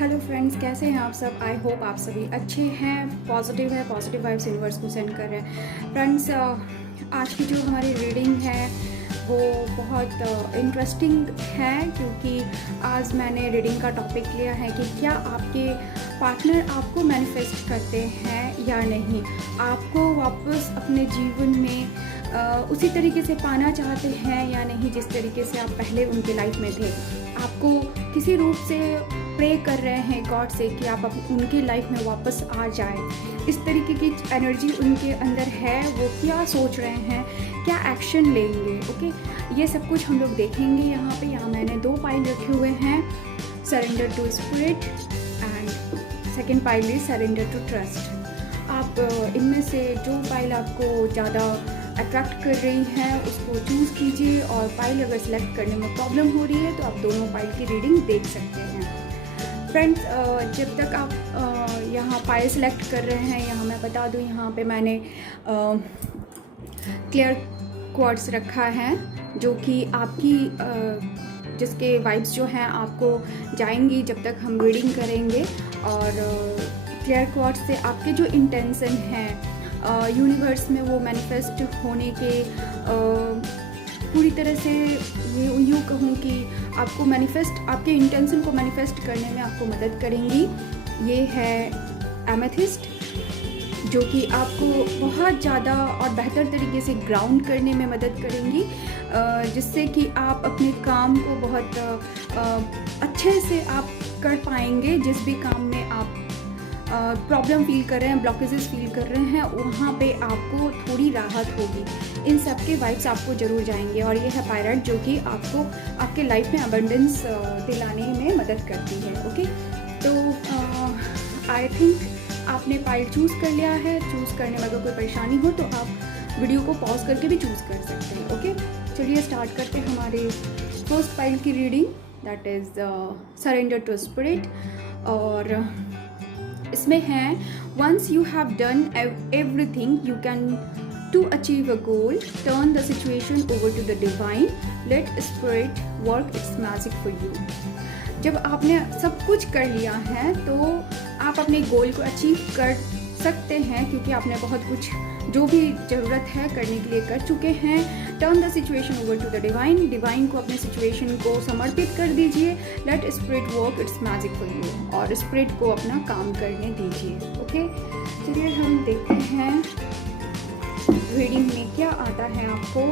Hello friends, कैसे हैं आप सब। आई होप आप सभी अच्छे हैं, पॉजिटिव है, पॉजिटिव वाइब्स यूनिवर्स को सेंड कर रहे हैं। फ्रेंड्स, आज की जो हमारी रीडिंग है वो बहुत इंटरेस्टिंग है, क्योंकि आज मैंने रीडिंग का टॉपिक लिया है कि क्या आपके पार्टनर आपको मैनिफेस्ट करते हैं या नहीं, आपको वापस अपने जीवन में उसी तरीके से पाना चाहते हैं या नहीं जिस तरीके से आप पहले उनके लाइफ में थे। आपको किसी रूप से प्रे कर रहे हैं गॉड से कि आप उनके लाइफ में वापस आ जाएं। इस तरीके की एनर्जी उनके अंदर है, वो क्या सोच रहे हैं, क्या एक्शन लेंगे। ओके, ये सब कुछ हम लोग देखेंगे यहाँ पे। यहाँ मैंने 2 पाइल रखे हुए हैं, surrender to spirit and second pile is surrender to trust. आप इनमें से जो पाइल आपको ज़्यादा अट्रैक्ट कर रही है उसको चूज़ कीजिए, और पाइल अगर सेलेक्ट करने में प्रॉब्लम हो रही है तो आप दोनों पाइल की रीडिंग देख सकते हैं। फ्रेंड्स, जब तक आप यहाँ पाइल सेलेक्ट कर रहे हैं, यहाँ मैं बता दूँ, यहाँ पे मैंने क्लियर क्वार्ट्स रखा है जो कि आपकी जिसके वाइब्स जो हैं आपको जाएंगी जब तक हम रीडिंग करेंगे। और क्लियर क्वार्ट्स से आपके जो इंटेंशन हैं यूनिवर्स में वो मैनिफेस्ट होने के पूरी तरह से यूँ कहूँ कि आपको मैनिफेस्ट, आपके इंटेंशन को मैनिफेस्ट करने में आपको मदद करेंगी। ये है एमेथिस्ट, जो कि आपको बहुत ज़्यादा और बेहतर तरीके से ग्राउंड करने में मदद करेंगी, जिससे कि आप अपने काम को बहुत अच्छे से आप कर पाएंगे। जिस भी काम में आप प्रॉब्लम फील कर रहे हैं, ब्लॉकेजेस फील कर रहे हैं, वहाँ पे आपको थोड़ी राहत होगी। इन सब के वाइब्स आपको ज़रूर जाएंगे। और ये है पायरेट, जो कि आपको आपके लाइफ में अबंडेंस दिलाने में मदद करती है। ओके, तो आई थिंक आपने पाइल चूज़ कर लिया है। चूज़ करने में अगर कोई परेशानी हो तो आप वीडियो को पॉज करके भी चूज़ कर सकते हैं। ओके, चलिए स्टार्ट करते हैं हमारे फर्स्ट पाइल की reading, that is surrender to spirit. और इसमें है, once you have done everything you can to achieve a goal, turn the situation over to the divine, let spirit work its magic for you. जब आपने सब कुछ कर लिया है तो आप अपने गोल को अचीव कर सकते हैं, क्योंकि आपने बहुत कुछ जो भी ज़रूरत है करने के लिए कर चुके हैं। Turn the situation over to the divine, divine को अपने सिचुएशन को समर्पित कर दीजिए। Let spirit work its magic for you, और स्पिरिट को अपना काम करने दीजिए। ओके, चलिए हम देखते हैं रीडिंग में क्या आता है आपको।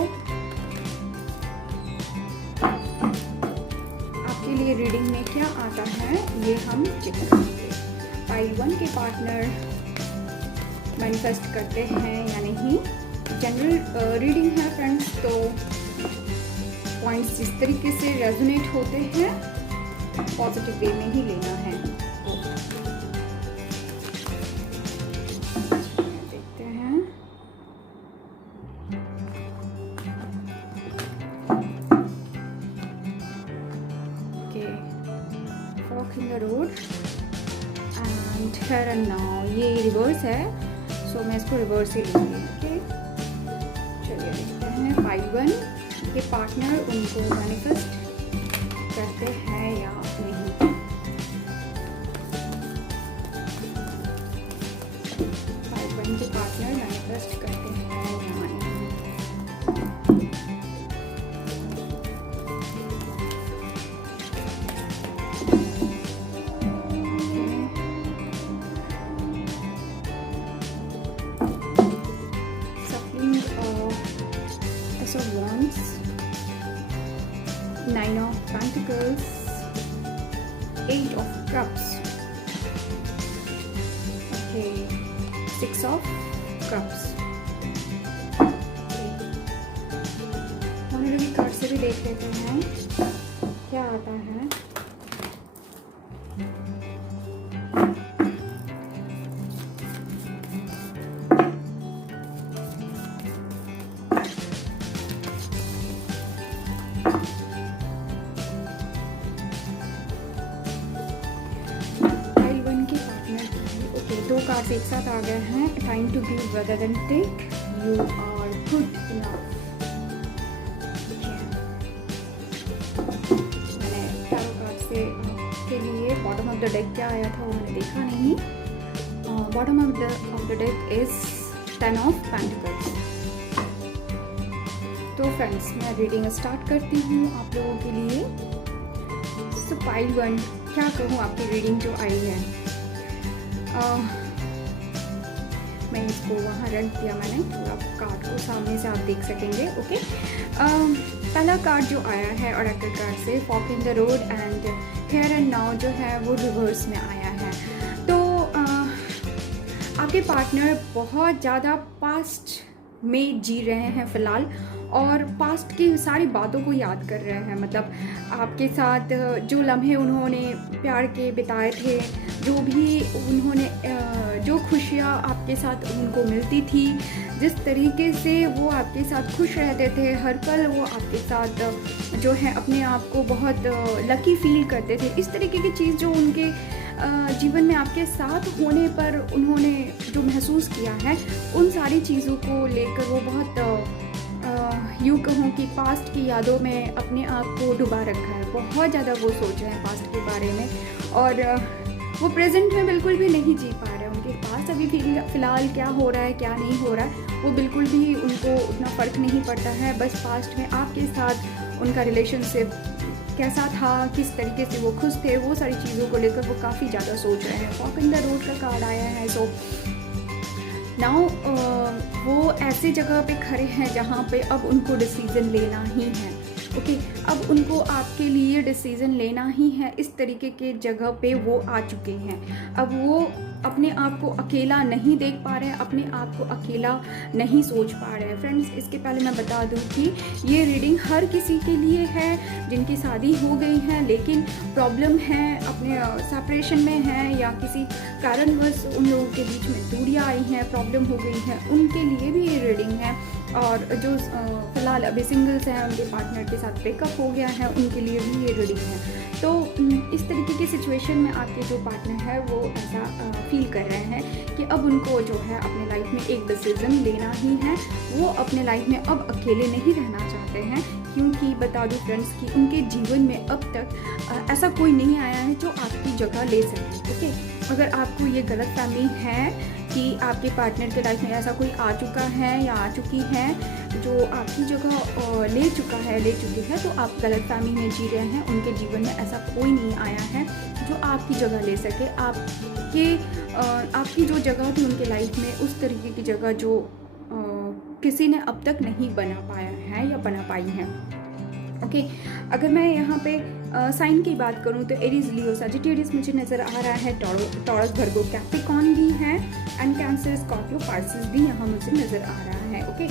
आपके लिए रीडिंग में क्या आता है ये हम चेक करेंगे। पाइल 1 के पार्टनर मैनिफेस्ट करते हैं या नहीं। जनरल रीडिंग है फ्रेंड्स, तो पॉइंट्स जिस तरीके से रेजोनेट होते हैं पॉजिटिव वे में ही लेना है। देखते हैं। Okay, walk in the road and here and now. ये रिवर्स है, सो मैं इसको रिवर्स ही लूँगी। ओके, चलिए देखते हैं पाइल 1 के पार्टनर उनको मैनिफेस्ट करते हैं या नहीं। पाइल 1 के पार्टनर मैनिफेस्ट करते हैं या नहीं। of Wands, 9 of Pentacles, 8 of Cups, okay, 6 of Cups। हम लोग कार्ड से भी देख लेते हैं क्या आता है। कार्ड्स एक साथ आ गए हैं। Time to give rather than take, you are good enough. मैंने टैरो कार्ड से के लिए बॉटम ऑफ द डेक क्या आया था वो मैंने देखा नहीं। Bottom of the deck is 10 of pentacles. तो फ्रेंड्स मैं रीडिंग स्टार्ट करती हूँ आप लोगों के लिए। सो पाइल 1, क्या कहूँ आपकी रीडिंग जो आई है। मैं इसको वहाँ रख दिया मैंने, थोड़ा कार्ड को सामने से आप देख सकेंगे। ओके, पहला कार्ड जो आया है ओरेकल कार्ड से, walk in the road and here and now जो है वो रिवर्स में आया है। तो आपके पार्टनर बहुत ज़्यादा पास्ट में जी रहे हैं फ़िलहाल, और पास्ट की सारी बातों को याद कर रहे हैं। मतलब आपके साथ जो लम्हे उन्होंने प्यार के बिताए थे, जो भी उन्होंने जो खुशियाँ आपके साथ उनको मिलती थी, जिस तरीके से वो आपके साथ खुश रहते थे, हर पल वो आपके साथ जो है अपने आप को बहुत लकी फील करते थे, इस तरीके की चीज़ जो उनके जीवन में आपके साथ होने पर उन्होंने जो महसूस किया है, उन सारी चीज़ों को लेकर वो बहुत यूँ कहूँ कि पास्ट की यादों में अपने आप को डुबा रखा है। बहुत ज़्यादा वो सोच रहे हैं पास्ट के बारे में, और वो प्रेजेंट में बिल्कुल भी नहीं जी पा रहे हैं। उनके पास अभी फ़िलहाल क्या हो रहा है क्या नहीं हो रहा है वो बिल्कुल भी उनको उतना फ़र्क नहीं पड़ता है। बस पास्ट में आपके साथ उनका रिलेशनशिप कैसा था, किस तरीके से वो खुश थे, वो सारी चीज़ों को लेकर वो काफ़ी ज़्यादा सोच रहे हैं। वॉक इन द रोड का कार्ड आया है। सो नाउ वो ऐसी जगह पे खड़े हैं जहाँ पे अब उनको डिसीज़न लेना ही है। ओके, अब उनको आपके लिए डिसीज़न लेना ही है। इस तरीके के जगह पे वो आ चुके हैं। अब वो अपने आप को अकेला नहीं देख पा रहे हैं, अपने आप को अकेला नहीं सोच पा रहे हैं। फ्रेंड्स, इसके पहले मैं बता दूं कि ये रीडिंग हर किसी के लिए है जिनकी शादी हो गई है लेकिन प्रॉब्लम है, अपने सेपरेशन में है, या किसी कारणवश उन लोगों के बीच में दूरियां आई हैं, प्रॉब्लम हो गई है, उनके लिए भी ये रीडिंग है। और जो फ़िलहाल अभी सिंगल्स हैं, उनके पार्टनर के साथ ब्रेकअप हो गया है, उनके लिए भी ये रीडिंग है। तो इस तरीके की सिचुएशन में आपके जो पार्टनर है वो ऐसा फील कर रहे हैं कि अब उनको जो है अपने लाइफ में एक डिसीज़न लेना ही है। वो अपने लाइफ में अब अकेले नहीं रहना चाहते हैं, क्योंकि बता दूं फ्रेंड्स कि उनके जीवन में अब तक ऐसा कोई नहीं आया है जो आपकी जगह ले सके। ओके, अगर आपको ये गलत फहमी है कि आपके पार्टनर के लाइफ में ऐसा कोई आ चुका है या आ चुकी है जो आपकी जगह ले चुकी है, तो आप गलत फहमी में जी रहे हैं। उनके जीवन में ऐसा कोई नहीं आया है जो आपकी जगह ले सके। आपकी जो जगह थी उनके लाइफ में, उस तरीके की जगह जो किसी ने अब तक नहीं बना पाया है या बना पाई है। ओके, अगर मैं यहाँ पे साइन की बात करूँ तो एरीज, लियो, सजिटेरियस मुझे नज़र आ रहा है, टॉरस, वर्गो, कैप्रिकॉर्न भी है, एंड कैंसर, स्कॉर्पियो, पाइसेस भी यहाँ मुझे नज़र आ रहा है। ओके,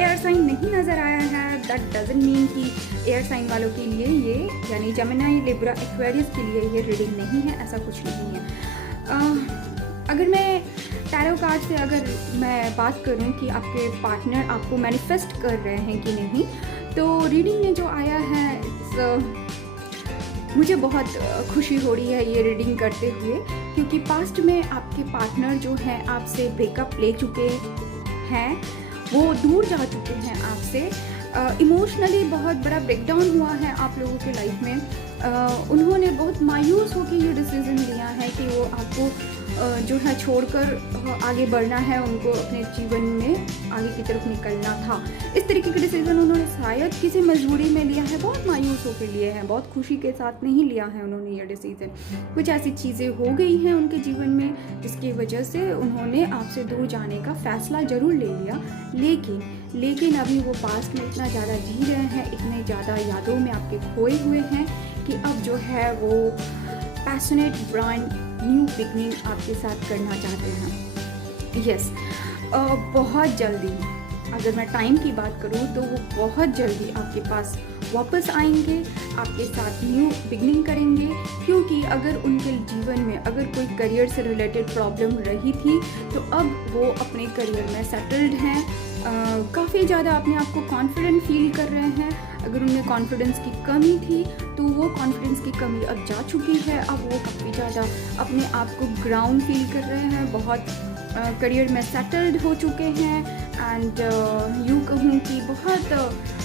एयर साइन नहीं नज़र आया है। दैट डजंट मीन कि एयर साइन वालों के लिए ये, यानी जेमिनी, लिब्रा, एक्वेरियस के लिए ये रीडिंग नहीं है, ऐसा कुछ नहीं है। अगर मैं टैरो कार्ड से अगर मैं बात करूं कि आपके पार्टनर आपको मैनिफेस्ट कर रहे हैं कि नहीं, तो रीडिंग में जो आया है मुझे बहुत खुशी हो रही है ये रीडिंग करते हुए, क्योंकि पास्ट में आपके पार्टनर जो हैं आपसे ब्रेकअप ले चुके हैं, वो दूर जा चुके हैं आपसे। इमोशनली बहुत बड़ा ब्रेकडाउन हुआ है आप लोगों के लाइफ में। उन्होंने बहुत मायूस होकर ये डिसीज़न लिया है कि वो आपको जो है छोड़कर आगे बढ़ना है, उनको अपने जीवन में आगे की तरफ निकलना था। इस तरीके का डिसीज़न उन्होंने शायद किसी मजबूरी में लिया है, बहुत मायूस होकर लिए हैं, बहुत खुशी के साथ नहीं लिया है उन्होंने ये डिसीज़न। कुछ ऐसी चीज़ें हो गई हैं उनके जीवन में जिसकी वजह से उन्होंने आपसे दूर जाने का फैसला ज़रूर ले लिया, लेकिन अभी वो पास्ट में इतना ज़्यादा जी रहे हैं, इतने ज़्यादा यादों में आपके खोए हुए हैं कि अब जो है वो पैशनेट ब्रांड न्यू बिगनिंग आपके साथ करना चाहते हैं। यस, बहुत जल्दी, अगर मैं टाइम की बात करूं तो वो बहुत जल्दी आपके पास वापस आएंगे, आपके साथ न्यू बिगनिंग करेंगे। क्योंकि अगर उनके जीवन में अगर कोई करियर से रिलेटेड प्रॉब्लम रही थी तो अब वो अपने करियर में सेटल्ड हैं, काफ़ी ज़्यादा अपने आप को कॉन्फिडेंट फील कर रहे हैं। अगर उनमें कॉन्फिडेंस की कमी थी तो वो कॉन्फिडेंस की कमी अब जा चुकी है। अब वो काफ़ी ज़्यादा अपने आप को ग्राउंड फील कर रहे हैं, बहुत करियर में सेटल्ड हो चुके हैं, एंड यूँ कहूँ कि बहुत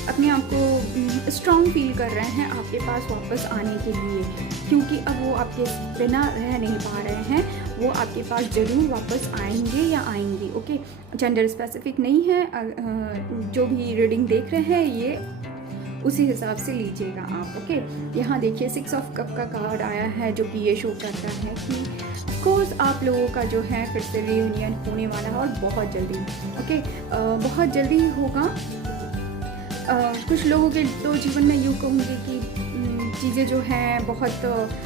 अपने आप को स्ट्रॉन्ग फील कर रहे हैं आपके पास वापस आने के लिए, क्योंकि अब वो आपके बिना रह नहीं पा रहे हैं, वो आपके पास ज़रूर वापस आएंगे या आएंगी। ओके, जेंडर स्पेसिफिक नहीं है, जो भी रीडिंग देख रहे हैं ये उसी हिसाब से लीजिएगा आप। ओके, यहाँ देखिए 6 ऑफ कप का कार्ड आया है, जो कि ये शो करता है कि कोर्स आप लोगों का जो है फिर से रियूनियन होने वाला है और बहुत जल्दी। ओके, बहुत जल्दी होगा। कुछ लोगों के तो जीवन में यूँ कहूँगी कि चीज़ें जो हैं बहुत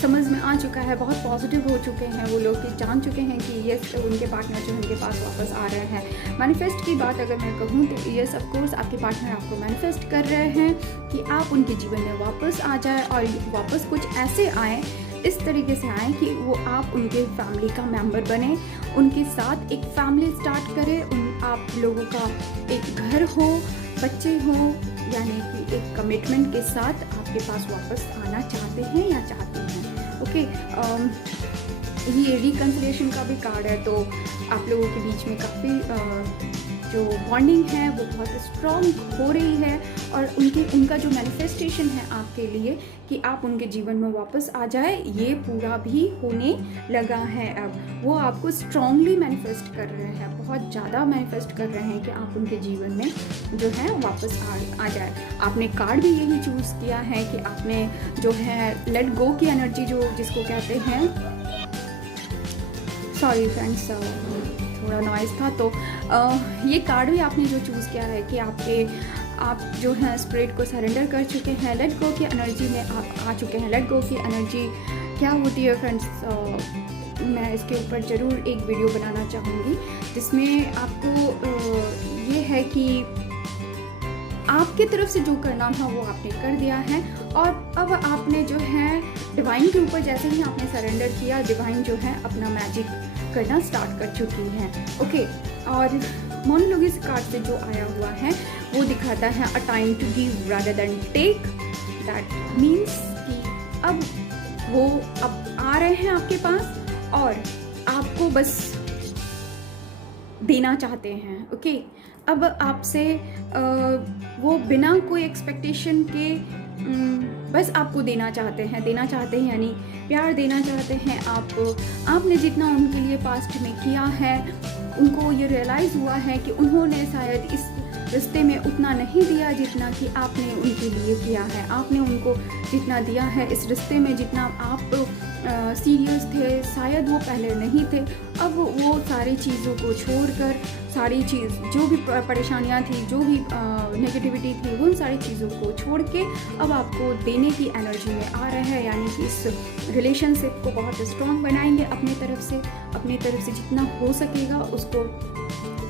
समझ में आ चुका है, बहुत पॉजिटिव हो चुके हैं वो लोग, कि जान चुके हैं कि यस उनके पार्टनर जो उनके पास वापस आ रहे हैं। मैनिफेस्ट की बात अगर मैं कहूँ तो यस ऑफ कोर्स आपके पार्टनर आपको मैनिफेस्ट कर रहे हैं कि आप उनके जीवन में वापस आ जाए, और वापस कुछ ऐसे आए, इस तरीके से आए कि वो आप उनके फैमिली का मेंबर बने, उनके साथ एक फैमिली स्टार्ट करें, आप लोगों का एक घर हो, बच्चे हों, यानी कि एक कमिटमेंट के साथ आपके पास वापस आना चाहते हैं या चाहती हैं। ओके, ये रिकन्सिलिएशन का भी कार्ड है, तो आप लोगों के बीच में काफ़ी जो बॉन्डिंग है वो बहुत स्ट्रॉन्ग हो रही है, और उनका जो मैनिफेस्टेशन है आपके लिए कि आप उनके जीवन में वापस आ जाए, ये पूरा भी होने लगा है। अब वो आपको स्ट्रॉन्गली मैनिफेस्ट कर रहे हैं, बहुत ज़्यादा मैनिफेस्ट कर रहे हैं कि आप उनके जीवन में जो है वापस आ जाए। आपने कार्ड भी यही चूज़ किया है कि आपने जो है लेट गो की एनर्जी, जो जिसको कहते हैं, सॉरी फ्रेंड्स थोड़ा नॉइज़ था, तो ये कार्ड भी आपने जो चूज़ किया है कि आप जो है स्पिरिट को सरेंडर कर चुके हैं, लेट गो की एनर्जी में आप आ चुके हैं। लेट गो की एनर्जी क्या होती है फ्रेंड्स, मैं इसके ऊपर ज़रूर एक वीडियो बनाना चाहूँगी, जिसमें आपको ये है कि आपकी तरफ से जो करना था वो आपने कर दिया है, और अब आपने जो है डिवाइन के ऊपर जैसे ही आपने सरेंडर किया, डिवाइन जो है अपना मैजिक करना स्टार्ट कर चुकी हैं। ओके, और मोनोलॉजिस कार्ड से जो आया हुआ है वो दिखाता है a time to give rather than take. That means कि अब वो अब आ रहे हैं आपके पास और आपको बस देना चाहते हैं। ओके, अब आपसे वो बिना कोई एक्सपेक्टेशन के बस आपको देना चाहते हैं, यानी प्यार देना चाहते हैं। आपने जितना उनके लिए पास्ट में किया है, उनको ये रियलाइज़ हुआ है कि उन्होंने शायद इस रिश्ते में उतना नहीं दिया जितना कि आपने उनके लिए किया है। आपने उनको जितना दिया है इस रिश्ते में, जितना आप सीरियस थे, शायद वो पहले नहीं थे। अब वो सारी चीज़ों को छोड़कर, सारी चीज़ जो भी परेशानियां थी, जो भी नेगेटिविटी थी, उन सारी चीज़ों को छोड़ के अब आपको देने की एनर्जी में आ रहा है, यानी कि इस रिलेशनशिप को बहुत स्ट्रॉन्ग बनाएंगे अपनी तरफ से जितना हो सकेगा उसको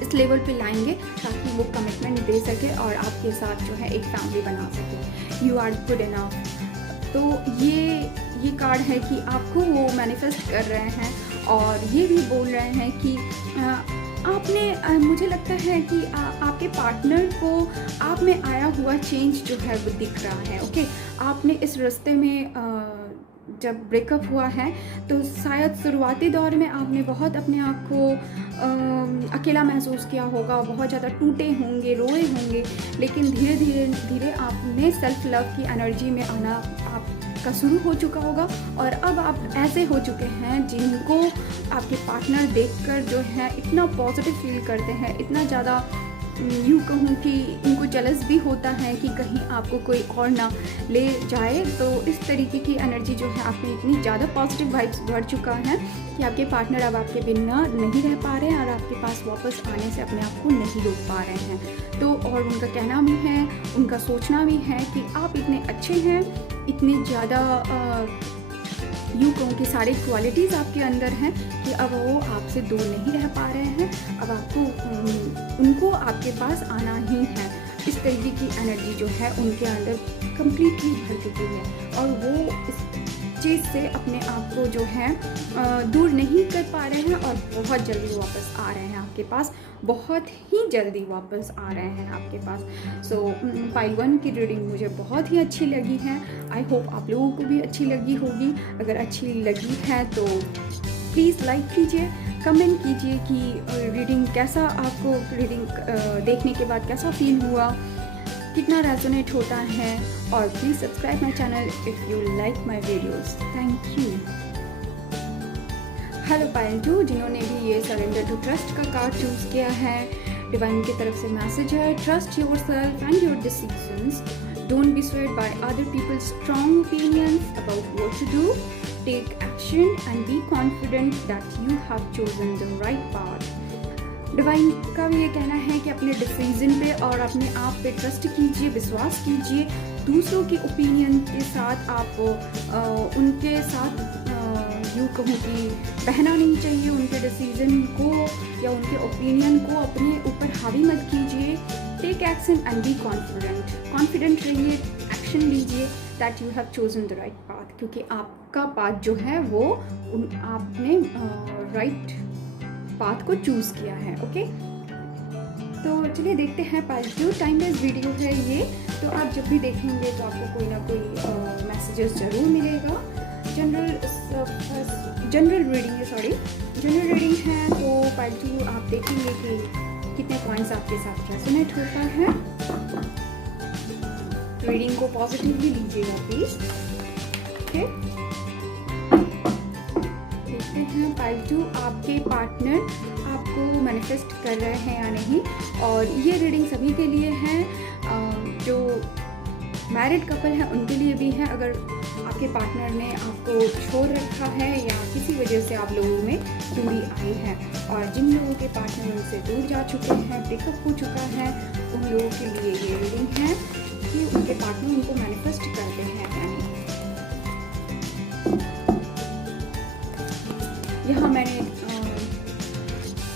इस लेवल पे लाएंगे ताकि वो कमिटमेंट दे सके और आपके साथ जो है एक फैमिली बना सके। You are good enough. तो ये कार्ड है कि आपको वो मैनिफेस्ट कर रहे हैं, और ये भी बोल रहे हैं कि आपने मुझे लगता है कि आपके पार्टनर को आप में आया हुआ चेंज जो है वो दिख रहा है। ओके, आपने इस रास्ते में जब ब्रेकअप हुआ है तो शायद शुरुआती दौर में आपने बहुत अपने आप को अकेला महसूस किया होगा, बहुत ज़्यादा टूटे होंगे, रोए होंगे, लेकिन धीरे धीरे आपने सेल्फ लव की एनर्जी में आना आपका शुरू हो चुका होगा, और अब आप ऐसे हो चुके हैं जिनको आपके पार्टनर देखकर जो है इतना पॉजिटिव फील करते हैं, इतना ज़्यादा यूँ कहूँ कि उनको जेलस भी होता है कि कहीं आपको कोई और ना ले जाए। तो इस तरीके की एनर्जी जो है आपने इतनी ज़्यादा पॉजिटिव वाइब्स भर चुका है कि आपके पार्टनर अब आपके बिना नहीं रह पा रहे हैं और आपके पास वापस आने से अपने आप को नहीं रोक पा रहे हैं। तो और उनका कहना भी है, उनका सोचना भी है कि आप इतने अच्छे हैं, इतने ज़्यादा यूँ कहूँ कि सारी क्वालिटीज़ आपके अंदर हैं कि अब वो आपसे दूर नहीं रह पा रहे हैं, अब आपको उनको आपके पास आना ही है। इस तरीके की एनर्जी जो है उनके अंदर कंप्लीटली भर चुकी है, और वो इस चीज़ से अपने आप को जो है दूर नहीं कर पा रहे हैं, और बहुत जल्दी वापस आ रहे हैं आपके पास, बहुत ही जल्दी वापस आ रहे हैं आपके पास। सो पाइल 1 की रीडिंग मुझे बहुत ही अच्छी लगी है। आई होप आप लोगों को भी अच्छी लगी होगी। अगर अच्छी लगी है तो प्लीज़ लाइक कीजिए, कमेंट कीजिए कि रीडिंग कैसा आपको, रीडिंग देखने के बाद कैसा फील हुआ, कितना रेजोनेट होता है। और please subscribe my channel if you like my videos. Thank you. Hello Payal 2, जिन्होंने भी ये सरेंडर टू ट्रस्ट का कार्ड चूज़ किया है, डिवाइन की तरफ से मैसेज है, trust yourself and your decisions, don't be swayed by other peoples strong opinions about what to do, take action and be confident that you have chosen the right path. Divine का भी ये कहना है कि अपने decision पे और अपने आप पे ट्रस्ट कीजिए, विश्वास कीजिए। दूसरों के ओपिनियन के साथ आप उनके साथ यूँ कहूँ कि बहना नहीं चाहिए, उनके डिसीजन को या उनके ओपिनियन को अपने ऊपर हावी मत कीजिए। Take action and be confident रहिए, एक्शन लीजिए that you have chosen the right path, क्योंकि आपका पाथ जो है वो आपने राइट पाथ को चूज़ किया है। ओके, तो चलिए देखते हैं पार्ट 2। टाइम लेस वीडियो है ये, तो आप जब भी देखेंगे तो आपको कोई ना कोई मैसेजेस ज़रूर मिलेगा। जनरल रीडिंग है, जनरल रीडिंग है। तो पार्ट 2 आप देखेंगे कि कितने पॉइंट्स आपके साथ रेजोनेट होता है। रीडिंग को पॉजिटिवली लीजिएगा प्लीज़। ओके, देखते हैं पार्ट 2 आपके पार्टनर आपको मैनिफेस्ट कर रहे हैं या नहीं। और ये रीडिंग सभी के लिए है, जो मैरिड कपल है उनके लिए भी है। अगर आपके पार्टनर ने आपको छोड़ रखा है या किसी वजह से आप लोगों में दूरी आई है, और जिन लोगों के पार्टनर उनसे दूर जा चुके हैं, ब्रेकअप हो चुका है, उन लोगों के लिए ये रीडिंग है कि उनके पार्टनर उनको मैनिफेस्ट करते हैं यानी। यहाँ मैंने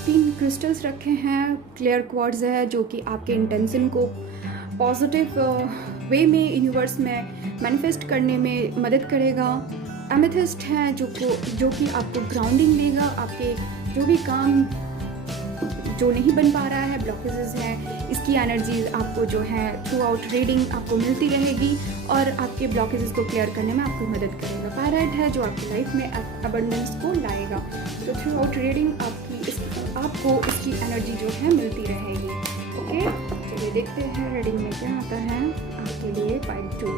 3 क्रिस्टल्स रखे हैं। क्लियर क्वार्ट्ज है जो कि आपके इंटेंशन को पॉजिटिव वे में यूनिवर्स में मैनिफेस्ट करने में मदद करेगा। एमेथिस्ट है जो कि आपको ग्राउंडिंग देगा, आपके जो भी काम जो नहीं बन पा रहा है, ब्लॉकेजेस हैं, इसकी एनर्जीज आपको जो है थ्रू आउट रीडिंग आपको मिलती रहेगी और आपके ब्लॉकेजेस को क्लियर करने में आपको मदद करेगा। पैराइट है जो आपकी लाइफ में अबंडेंस को लाएगा। तो थ्रू आउट रीडिंग आपको इसकी एनर्जी जो है मिलती रहेगी। ओके, चलिए देखते हैं रीडिंग में क्या आता है आपके लिए पार्ट 2।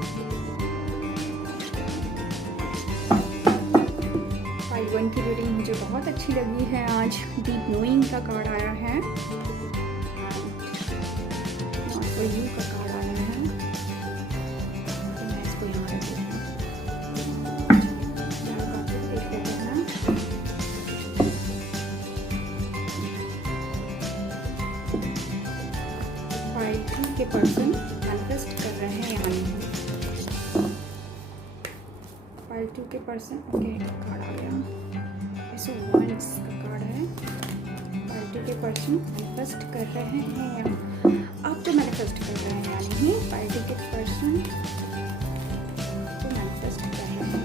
पार्ट 1 की रीडिंग मुझे बहुत अच्छी लगी है आज। डीप नोइंग का कार्ड आया है, नॉट फॉर यू का कार्ड आया है। मैं इसको यहाँ रख देती हूँ। देख लेते हैं। पार्ट 2 के पर्सन मैनिफेस्ट कर रहे हैं यहाँ नहीं। पार्ट 2 के पर्सन, ओके कार्ड आ गया, ऐसे वंस का कार्ड है। पार्ट 2 के पर्सन मैनिफेस्ट कर रहे हैं या आप तो मैनिफेस्ट कर रहे हैं या नहीं। पार्ट 2 के पर्सन तो मैनिफेस्ट कर रहे हैं।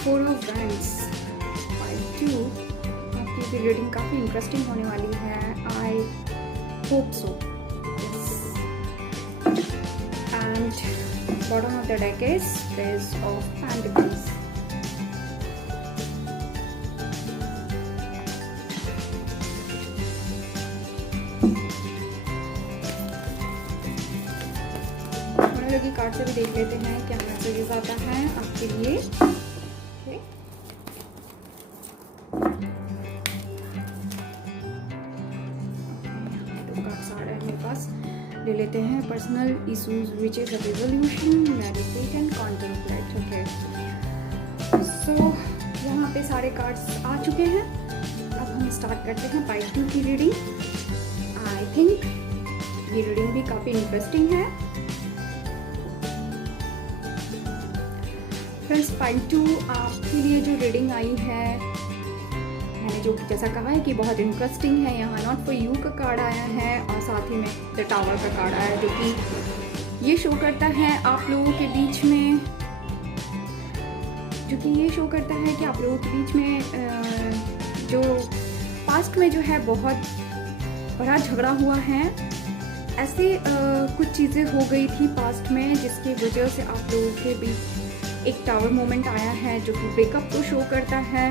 Four of wands. पार्ट 2 आपकी भी रीडिंग काफ़ी इंटरेस्टिंग होने वाली है। I hope so. And bottom of the deck is page of pentacles. लगी कार्ड से भी देख लेते हैं क्या मैसेजेस आता है आपके लिए। दो कार्ड्स आ रहे हैं मेरे पास, ले लेते हैं। Personal issues which is a resolution, meditate and contemplate. Okay, so यहाँ पे सारे कार्ड्स आ चुके हैं। अब हम स्टार्ट करते हैं पार्ट 2 की रीडिंग। आई थिंक ये रीडिंग भी काफ़ी इंटरेस्टिंग है। फ्रेंड्स, पार्ट 2 आपके लिए जो रीडिंग आई है, मैंने जो जैसा कहा है कि बहुत इंटरेस्टिंग है। यहाँ नॉट फॉर यू का कार्ड आया है और साथ ही में द टावर का कार्ड आया है, जो कि ये शो करता है आप लोगों के बीच में, जो कि ये शो करता है कि आप लोगों के बीच में जो पास्ट में जो है बहुत बड़ा झगड़ा हुआ है, ऐसे कुछ चीज़ें हो गई थी पास्ट में जिसकी वजह से आप लोगों के बीच एक टावर मोमेंट आया है जो कि ब्रेकअप को शो करता है।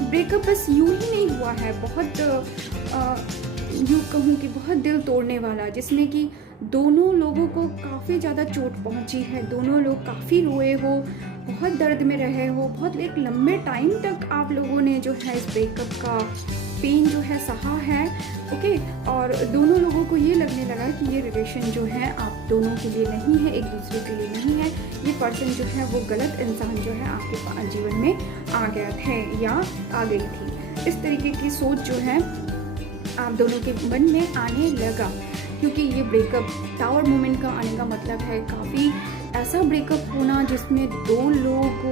ब्रेकअप बस यूं ही नहीं हुआ है, बहुत यूँ कहूँ कि बहुत दिल तोड़ने वाला, जिसमें कि दोनों लोगों को काफ़ी ज़्यादा चोट पहुंची है, दोनों लोग काफ़ी रोए हो, बहुत दर्द में रहे हो, बहुत एक लंबे टाइम तक आप लोगों ने जो है इस ब्रेकअप का पेन जो है सहा है। ओके, और दोनों लोगों को ये लगने लगा कि ये रिलेशन जो है आप दोनों के लिए नहीं है, एक दूसरे के लिए नहीं है, ये पर्सन जो है वो गलत इंसान जो है आपके जीवन में आ गया है या आ गई थी। इस तरीके की सोच जो है आप दोनों के मन में आने लगा, क्योंकि ये ब्रेकअप टावर मोमेंट का आने का मतलब है काफ़ी ऐसा ब्रेकअप होना जिसमें दो लोग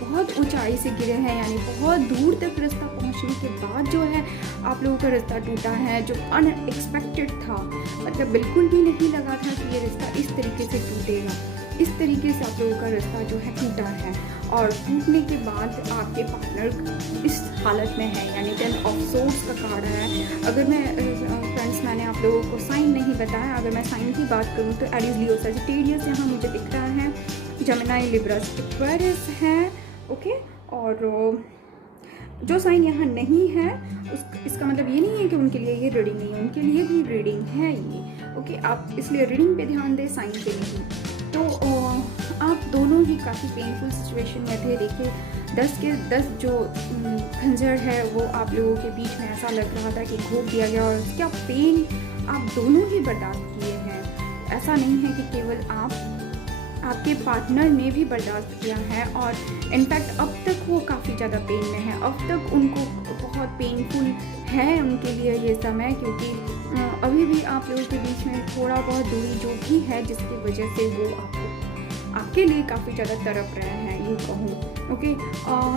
बहुत ऊंचाई से गिरे हैं, यानी बहुत दूर तक रास्ता पहुंचने के बाद जो है आप लोगों का रिश्ता टूटा है, जो अनएक्सपेक्टेड था। मतलब बिल्कुल भी नहीं लगा था कि ये रिश्ता इस तरीके से टूटेगा। इस तरीके से आप लोगों का रिश्ता जो है टूटा है, और टूटने के बाद आपके पार्टनर इस हालत में है, यानी 10 ऑफ सोर्ड्स का कार्ड है। अगर मैं फ्रेंड्स, मैंने आप लोगों को साइन नहीं बताया, अगर मैं साइन की बात करूँ तो एरीज, लियो, सजिटेरियस यहाँ मुझे दिख रहा है, जेमिनी, लिब्रा, एक्वेरियस है। ओके, और जो साइन यहाँ नहीं है इसका मतलब ये नहीं है कि उनके लिए ये रीडिंग नहीं है, उनके लिए भी रीडिंग है ये। ओके, आप इसलिए रीडिंग पे ध्यान दें, साइन पे नहीं। तो आप दोनों ही काफ़ी पेनफुल सिचुएशन में थे। देखिए 10 के 10 जो खंजर है वो आप लोगों के बीच में ऐसा लग रहा था कि घोंप दिया गया, और क्या पेन आप दोनों ही बर्दाश्त किए हैं। ऐसा नहीं है कि केवल आपके पार्टनर ने भी बर्दाश्त किया है, और इनफैक्ट अब तक वो काफ़ी ज़्यादा पेन में है, अब तक उनको बहुत पेनफुल है उनके लिए ये समय, क्योंकि अभी भी आप लोगों के बीच में थोड़ा बहुत दूरी जो भी है जिसकी वजह से वो आपके लिए काफ़ी ज़्यादा तड़प रहे हैं, यूँ कहूँ। ओके,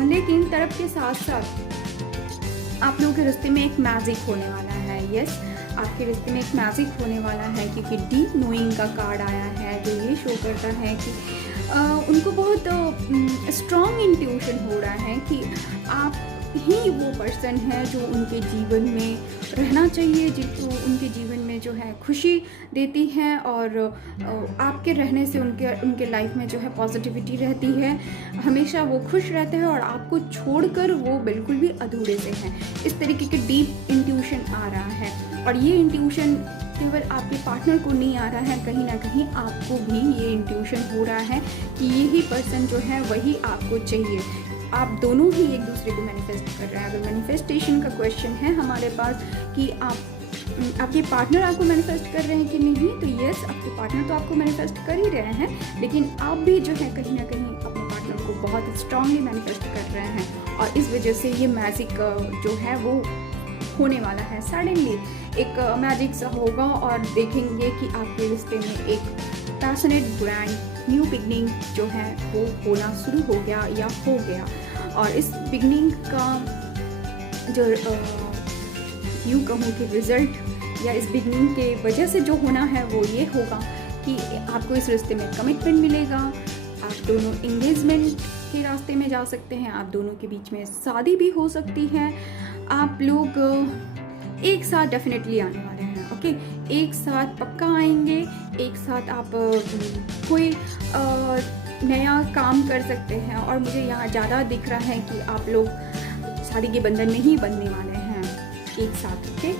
लेकिन तड़प के साथ साथ आप लोगों के रिश्ते में एक मैजिक होने वाला है। यस, आपके रिश्ते में एक मैजिक होने वाला है, क्योंकि डीप नोइंग का कार्ड आया है जो ये शो करता है कि उनको बहुत स्ट्रॉन्ग इंट्यूशन हो रहा है कि आप ही वो पर्सन है जो उनके जीवन में रहना चाहिए, जिनको उनके जीवन में जो है खुशी देती है, और आपके रहने से उनके लाइफ में जो है पॉजिटिविटी रहती है, हमेशा वो खुश रहते हैं, और आपको छोड़कर वो बिल्कुल भी अधूरे से हैं। इस तरीके के डीप इंट्यूशन आ रहा है, और ये इंट्यूशन केवल आपके पार्टनर को नहीं आ रहा है, कहीं ना कहीं आपको भी ये इंट्यूशन हो रहा है कि यही पर्सन जो है वही आपको चाहिए। आप दोनों ही एक दूसरे को मैनिफेस्ट कर रहे हैं। अगर मैनिफेस्टेशन का क्वेश्चन है हमारे पास कि आपके पार्टनर आपको मैनिफेस्ट कर रहे हैं कि नहीं, तो यस, आपके पार्टनर तो आपको मैनिफेस्ट कर ही रहे हैं, लेकिन आप भी जो है कहीं ना कहीं अपने पार्टनर को बहुत स्ट्रांगली मैनिफेस्ट कर रहे हैं, और इस वजह से ये मैजिक जो है वो होने वाला है। सडनली एक मैजिक सा होगा, और देखेंगे कि आपके रिश्ते में एक पैशनेट ब्रांड न्यू बिगनिंग जो है वो होना शुरू हो गया या हो गया। और इस बिगनिंग का जो यूँ कहूँ कि रिज़ल्ट, या इस बिगनिंग के वजह से जो होना है वो ये होगा कि आपको इस रिश्ते में कमिटमेंट मिलेगा, आप दोनों इंगेजमेंट के रास्ते में जा सकते हैं, आप दोनों के बीच में शादी भी हो सकती है, आप लोग एक साथ डेफिनेटली आने वाले हैं। ओके, एक साथ पक्का आएंगे, एक साथ आप कोई नया काम कर सकते हैं, और मुझे यहाँ ज़्यादा दिख रहा है कि आप लोग शादी के बंधन में ही बंधने वाले हैं एक साथ। ओके,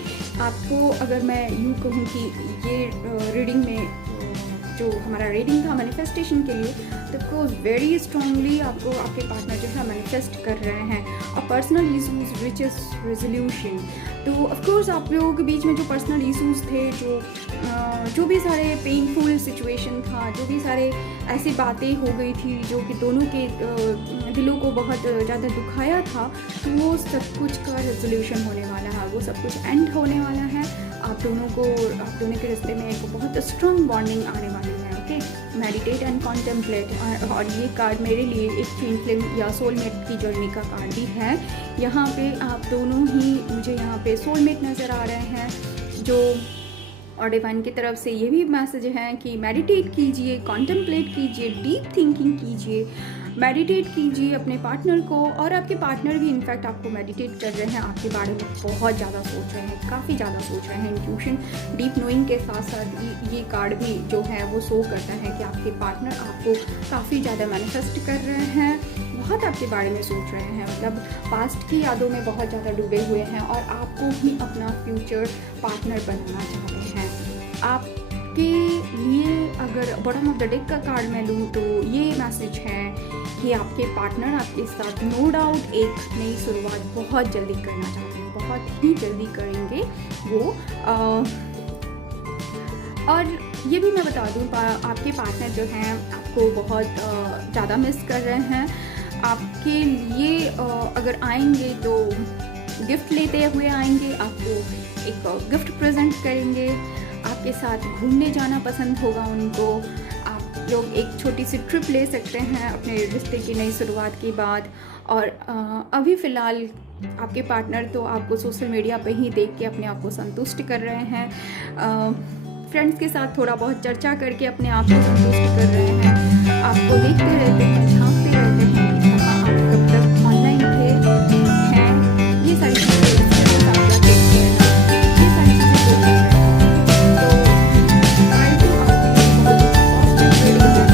आपको अगर मैं यूँ कहूँ कि ये रीडिंग में जो हमारा रीडिंग था मैनिफेस्टेशन के लिए, तो वेरी स्ट्रांगली आपको आपके पार्टनर जो है मैनिफेस्ट कर रहे हैं और पर्सनल इशूज़ रिचेस रेजोल्यूशन। तो ऑफकोर्स आप लोगों के बीच में जो पर्सनल इशूज़ थे, जो भी सारे पेनफुल सिचुएशन था, जो भी सारे ऐसी बातें हो गई थी जो कि दोनों के दिलों को बहुत ज़्यादा दुखाया था, तो वो सब कुछ का रेजोल्यूशन होने वाला है, वो सब कुछ एंड होने वाला है। आप दोनों के रिश्ते में एक बहुत स्ट्रॉन्ग बॉन्डिंग आने वाली है। ओके, मेडिटेट एंड कॉन्टेम्पलेट, और ये कार्ड मेरे लिए एक ट्विन फ्लेम या सोलमेट की जर्नी का कार्ड भी है। यहाँ पे आप दोनों ही, मुझे यहाँ पे सोलमेट नज़र आ रहे हैं, जो और डिवाइन की तरफ से ये भी मैसेज है कि मेडिटेट कीजिए, कॉन्टेम्पलेट कीजिए, डीप थिंकिंग कीजिए, मेडिटेट कीजिए अपने पार्टनर को, और आपके पार्टनर भी इनफैक्ट आपको मेडिटेट कर रहे हैं, आपके बारे में बहुत ज़्यादा सोच रहे हैं, काफ़ी ज़्यादा सोच रहे हैं। इंट्यूशन, डीप नोइंग के साथ साथ ये कार्ड भी जो है वो शो करता है कि आपके पार्टनर आपको काफ़ी ज़्यादा मैनिफेस्ट कर रहे हैं, बहुत आपके बारे में सोच रहे हैं, मतलब पास्ट की यादों में बहुत ज़्यादा डूबे हुए हैं और आपको ही अपना फ्यूचर पार्टनर बनाना चाहते हैं। आपके लिए अगर बॉटम ऑफ द डेक का कार्ड मैं लूँ तो ये मैसेज है कि आपके पार्टनर आपके साथ नो डाउट एक नई शुरुआत बहुत जल्दी करना चाहते हैं, बहुत ही जल्दी करेंगे वो। और ये भी मैं बता दूँ, आपके पार्टनर जो हैं आपको बहुत ज़्यादा मिस कर रहे हैं। आपके लिए अगर आएंगे तो गिफ्ट लेते हुए आएंगे, आपको एक गिफ्ट प्रेजेंट करेंगे, आपके साथ घूमने जाना पसंद होगा उनको, आप लोग एक छोटी सी ट्रिप ले सकते हैं अपने रिश्ते की नई शुरुआत के बाद। और अभी फ़िलहाल आपके पार्टनर तो आपको सोशल मीडिया पे ही देख के अपने आप को संतुष्ट कर रहे हैं, फ्रेंड्स के साथ थोड़ा बहुत चर्चा करके अपने आप को संतुष्ट कर रहे हैं, आपको देखते रहते हैं, झांकते रहते हैं कि हाँ आप कब तक ऑनलाइन थे हैं, ये सारी चीज़ें ये सारी चीज़ें सोच रहे हैं। तो आई तो आपकी बहुत पॉजिटिव रीडिंग है।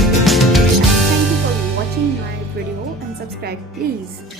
Thank you for watching my video and subscribe please.